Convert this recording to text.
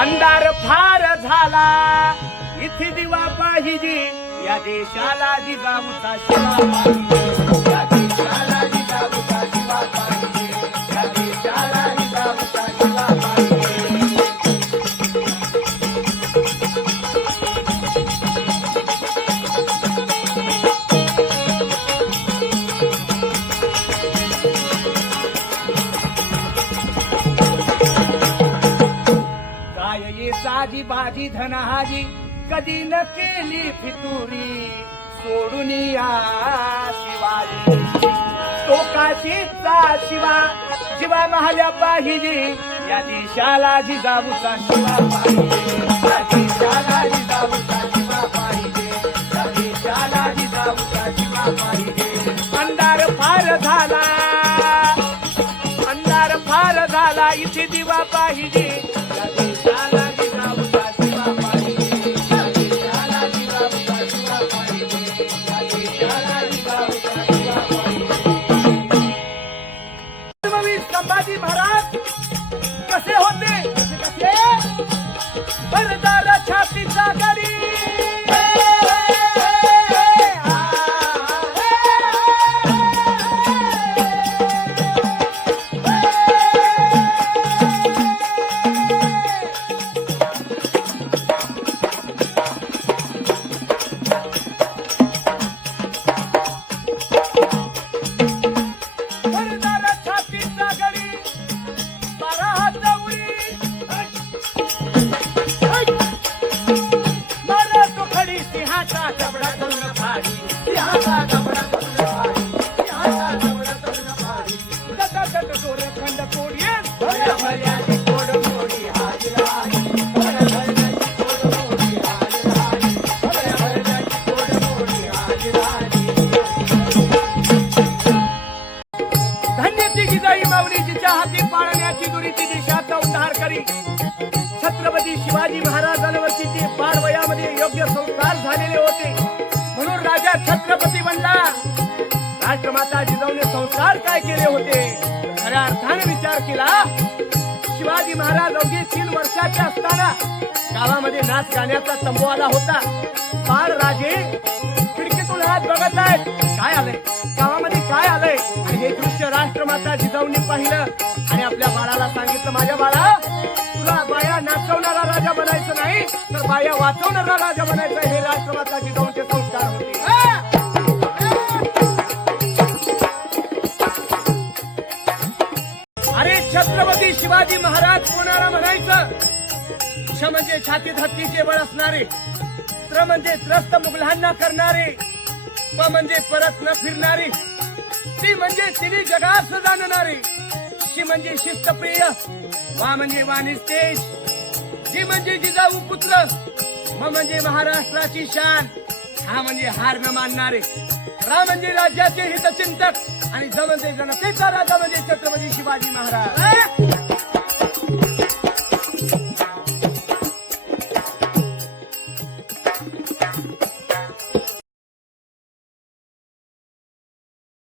अंधार फार झाला. इथे दिवा पाहिजे. या देशाला जिजाऊचा शिवा या देशाला जिजाऊचा शिवा पाहिजे. या देशाला केली बाजी धनहाजी कधी न केली फितुरी. सोडून या शिवाजी. तो काशीचा शिवा शिवा महाल्या पाहिजे या देशाला जिजाऊचा शिवा पाहिजे देशाला जिजाऊचा शिवा पाहिजे देशाला जिजाऊचा शिवा पाहिजे अंधार फार झाला अंधार फार झाला इथे दिवा पाहिजे महाराज छत्रपती शिवाजी महाराजांवरती ते बाल वयामध्ये योग्य संस्कार झालेले होते. म्हणून राजा छत्रपती बनला. राष्ट्रमाता जिजाऊने संस्कार काय केले होते? खऱ्या अर्थाने विचार केला. शिवाजी महाराज अवघे तीन वर्षाचे असताना गावामध्ये नाच गाण्याचा तंबू आला होता. बाळ राजे खिडकीतून हात बघत आहेत. काय आलंय? गावामध्ये काय आलंय? आणि हे दृश्य राष्ट्रमाता जिजाऊंनी पाहिलं. आणि आपल्या बाळाला सांगितलं माझ्या बाळा तुला बाया नाचवणारा राजा बनायचं नाही तर बाया वाचवणारा राजा बनायचं हे राष्ट्रमाता जिजाऊ छत्रपती शिवाजी महाराज कोणाला म्हणायचं. क्ष म्हणजे छातीत हत्तीचे बळ असणारे त्र म्हणजे त्रस्त मुघलांना करणारे प म्हणजे परत न फिरणारे ती म्हणजे तिने जगात जाणणारे. शी म्हणजे शिस्तप्रिय वा म्हणजे वाणिस्तेज जी म्हणजे जिजाऊ पुत्र म म्हणजे महाराष्ट्राची शान. हा म्हणजे हार न मानणारे. रा म्हणजे राज्याचे हितचिंतक आणि ज म्हणजे जनतेचा राजा म्हणजे छत्रपती शिवाजी महाराज.